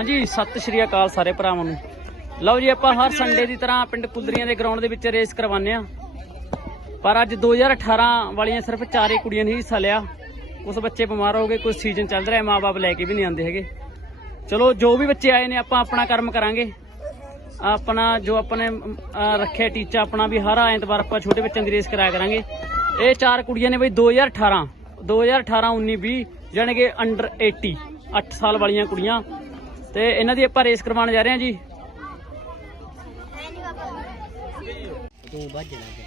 ਹਾਂਜੀ, ਸਤਿ ਸ਼੍ਰੀ ਅਕਾਲ ਸਾਰੇ ਭਰਾਵਾਂ ਨੂੰ। ਲਓ ਜੀ, ਆਪਾਂ ਹਰ ਸੰਡੇ ਦੀ ਤਰ੍ਹਾਂ ਪਿੰਡ ਕੁੰਦਰੀਆਂ ਦੇ ਗਰਾਊਂਡ ਦੇ ਵਿੱਚ ਰੇਸ ਕਰਵਾਉਂਦੇ ਆ ਪਰ ਅੱਜ 2018 ਵਾਲੀਆਂ ਸਿਰਫ ਚਾਰੇ ਕੁੜੀਆਂ ਨੇ ਹਿੱਸਾ ਲਿਆ। ਉਸ ਬੱਚੇ ਬਿਮਾਰ ਹੋ ਗਏ ਕੁਝ ਸੀਜ਼ਨ ਚੱਲ ਰਿਹਾ ਮਾਪੇ ਲੈ ਕੇ ਵੀ ਨਹੀਂ ਆਉਂਦੇ ਹੈਗੇ। ਚਲੋ, ਜੋ ਵੀ ਬੱਚੇ ਆਏ ਨੇ, ਆਪਾਂ ਆਪਣਾ ਕਰਮ ਕਰਾਂਗੇ। ਆਪਣਾ, ਜੋ ਆਪਣੇ ਰੱਖਿਆ ਟੀਚਾ, ਆਪਣਾ ਵੀ ਹਰ ਐਤਵਾਰ ਆਪਾਂ ਛੋਟੇ ਬੱਚਿਆਂ ਦੀ ਰੇਸ ਕਰਾਇਆ ਕਰਾਂਗੇ। ਇਹ ਚਾਰ ਕੁੜੀਆਂ ਨੇ ਬਈ 2018 2018 19 20 ਜਾਣੀ ਕਿ ਅੰਡਰ 80 8 ਸਾਲ ਵਾਲੀਆਂ ਕੁੜੀਆਂ। ਤੇ ਇਹਨਾਂ ਦੀ ਆਪਾਂ ਰੇਸ ਕਰਵਾਉਣ ਜਾ ਰਹੇ ਹਾਂ ਜੀ। ਤੂੰ ਭੱਜ ਲੱਗ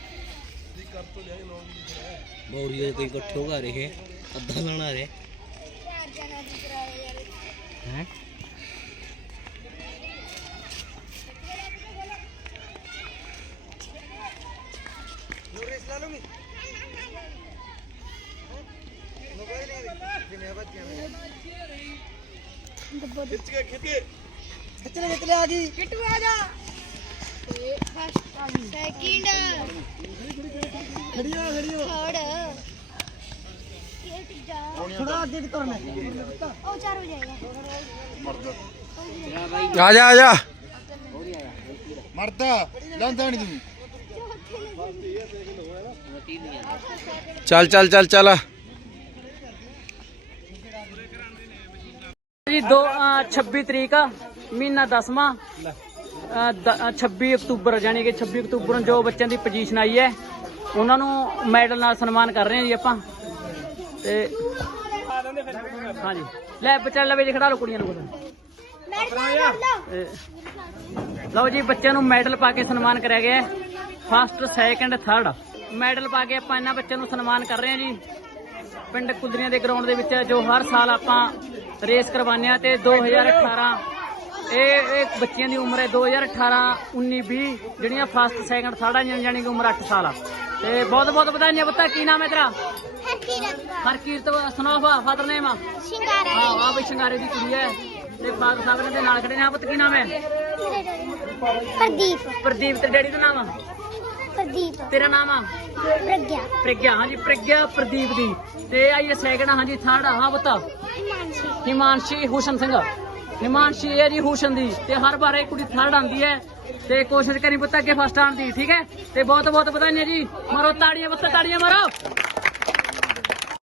ਬੌੜੀ ਦੇ ਕੋਈ ਇਕੱਠੇ ਹੋ ਰਹੇ ਅੱਧਾ ਲਾਣਾ ਰੇ। ਹੈ? ਕਿੱਥੇ ਕਿੱਥੇ ਆ ਗਈ ਕਿੱਟੂ ਆ ਜਾ ਸੈਕਿੰਡ ਖੜੀਓ ਖੜੀਓ ਥਰਡ ਇਹ ਤੀਜਾ ਥੋੜਾ ਅੱਗੇ ਕਿ ਤੁਰਨਾ ਉਹ ਚਾਰ ਹੋ ਜਾਏਗਾ ਆ ਜਾ। ਆ ਜਾ ਮਰਦਾ ਲੰਦਾ ਨਹੀਂ ਤੂੰ। ਚੱਲ ਚੱਲ ਚੱਲ ਚੱਲ। ਜੀ ਦੋ ਅਹ, 26 ਤਰੀਕ ਮਹੀਨਾ 10ਵਾਂ 26 ਅਕਤੂਬਰ ਯਾਨੀ ਕਿ 26 ਅਕਤੂਬਰ ਨੂੰ ਜੋ ਬੱਚਿਆਂ ਦੀ ਪੋਜੀਸ਼ਨ ਆਈ ਹੈ ਉਹਨਾਂ ਨੂੰ ਮੈਡਲ ਨਾਲ ਸਨਮਾਨ ਕਰ ਰਹੇ ਹਾਂ ਜੀ ਆਪਾਂ। ਤੇ ਹਾਂਜੀ। ਲੈ ਬੱਚਾ ਲਵੇ ਜੀ ਖੜਾ ਲਓ ਕੁੜੀਆਂ ਨੂੰ। ਕੋਲ ਲਓ ਜੀ ਬੱਚਿਆਂ ਨੂੰ ਮੈਡਲ ਪਾ ਕੇ ਸਨਮਾਨ ਕਰਿਆ ਗਿਆ ਫਸਟ ਸੈਕੰਡ ਥਰਡ ਮੈਡਲ ਪਾ ਕੇ ਆਪਾਂ ਇਹਨਾਂ ਬੱਚਿਆਂ ਨੂੰ ਸਨਮਾਨ ਕਰ ਰਹੇ ਹਾਂ ਜੀ। ਪਿੰਡ ਕੁਦਰੀਆਂ ਦੇ ਗਰਾਊਂਡ ਦੇ ਵਿੱਚ ਜੋ ਹਰ ਸਾਲ ਆਪਾਂ ਰੇਸ ਕਰਵਾਉਂਦੇ ਆ ਤੇ 2018 ਇਹ ਇਹ ਬੱਚਿਆਂ ਦੀ ਉਮਰ ਹੈ 2018 19 20 ਜਿਹੜੀਆਂ ਫਸਟ ਸੈਕੰਡ ਥਰਡ ਆ ਜਾਣੀ ਕਿ ਉਮਰ 8 ਸਾਲ ਆ। ਤੇ ਬਹੁਤ ਬਹੁਤ ਵਧਾਈਆਂ ਬੱਤਾ ਕੀ ਨਾਮ ਹੈ ਤੇਰਾ? ਹਰਕੀਰਤ ਸਨੋਫਾ ਫਾਦਰ ਨੇਮ ਆ? ਸ਼ਿੰਗਾਰਾ ਹਾਂ ਆ ਬਈ ਸ਼ਿੰਗਾਰੇ ਦੀ ਕੁੜੀ ਹੈ। ਤੇ ਫਾਦਰ ਸਾਹਿਬ ਦੇ ਨਾਲ ਖੜੇ ਨੇ ਆ ਪੁੱਤ ਕੀ ਨਾਮ ਹੈ? ਪ੍ਰਦੀਪ। ਪ੍ਰਦੀਪ ਤੇ ਡੈਡੀ ਦਾ ਨਾਮ ਆ? ਪ੍ਰਦੀਪ। ਤੇਰਾ ਨਾਮ ਆ? ਪ੍ਰਗਿਆ। ਪ੍ਰਗਿਆ ਹਾਂਜੀ ਪ੍ਰਗਿਆ ਪ੍ਰਦੀਪ ਦੀ। ਤੇ ਆਈਏ ਸੈਕੰਡ ਹਾਂਜੀ ਥਰਡ ਹਾਂ ਪੁੱਤ। ਹਿਮਾਂਸ਼ੀ। ਹਿਮਾਂਸ਼ੀ ਹੁਸਨ ਸਿੰਘ। ਹਿਮਾਂਸ਼ੀ ਹੈ ਜੀ ਹੁਸਨ ਦੀ। ਤੇ ਹਰ ਵਾਰ ਇਹ ਕੁੜੀ ਥਰਡ ਆਂਦੀ ਹੈ। ਤੇ ਕੋਸ਼ਿਸ਼ ਕਰੀ ਪੁੱਤ ਅੱਗੇ ਫਸਟ ਆਉਣ ਦੀ ਠੀਕ ਹੈ? ਤੇ ਬਹੁਤ ਬਹੁਤ ਵਧਾਈਆਂ ਜੀ। ਮਾਰੋ ਤਾੜੀਆਂ ਪੁੱਤ ਤਾੜੀਆਂ ਮਾਰੋ।